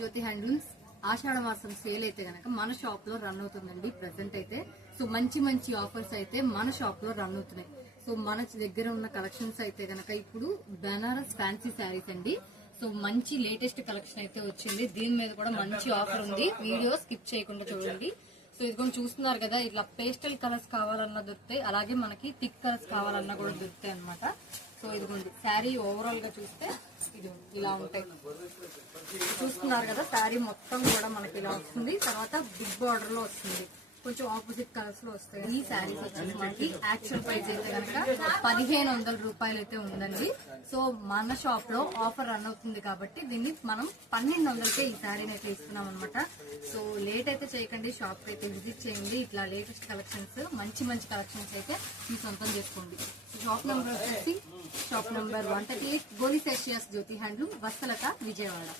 జ్యోతి handlooms ఆషాఢ మాసం sale అయితే గనక మన షాప్ లో రన్ అవుతుందండి ప్రెసెంట్ అయితే. సో మంచి మంచి ఆఫర్స్ అయితే మన షాప్ లో రన్ అవుతున్నాయి. సో మన దగ్గర ఉన్న కలెక్షన్స్ అయితే గనక ఇప్పుడు బనారస్ ఫ్యాన్సీ శారీస్ అండి. సో మంచి లేటెస్ట్ కలెక్షన్ అయితే వచ్చింది. దీని మీద కూడా మంచి ఆఫర్ ఉంది. వీడియో స్కిప్ చేయకుండా చూడండి. సో ఇదిగోండి చూస్తున్నారు కదా, ఇట్లా పేస్టల్ కలర్స్ కావాలన్నా దొరుకుతాయి, అలాగే మనకి థిక్ కలర్స్ కావాలన్నా కూడా దొరుకుతాయి అనమాట. సో ఇదిగోండి శారీ ఓవరాల్ గా చూస్తే ఇది ఇలా ఉంటాయి. చూస్తున్నారు కదా, శారీ మొత్తం కూడా మనకి ఇలా వస్తుంది. తర్వాత బిగ్ బార్డర్ లో వస్తుంది, కొంచెం ఆపోజిట్ కలర్స్ లో వస్తాయి. ఈ శారీస్ వచ్చేసి మనకి యాక్చువల్ ప్రైస్ అయితే కనుక 1500 రూపాయలు అయితే ఉందండి. సో మన షాప్ లో ఆఫర్ రన్ అవుతుంది కాబట్టి దీన్ని మనం 1200కే ఈ శారీని అయితే ఇస్తున్నాం అనమాట. సో లేట్ అయితే చేయకండి, షాప్ అయితే విజిట్ చేయండి. ఇట్లా లేటెస్ట్ కలెక్షన్స్, మంచి మంచి కలెక్షన్స్ అయితే మీ సొంతం చేసుకోండి. షాప్ నెంబర్ వచ్చేసి షాప్ నెంబర్ 138 గోలి సెషియస్ జ్యోతి హ్యాండ్లూమ్, వస్తలత, విజయవాడ.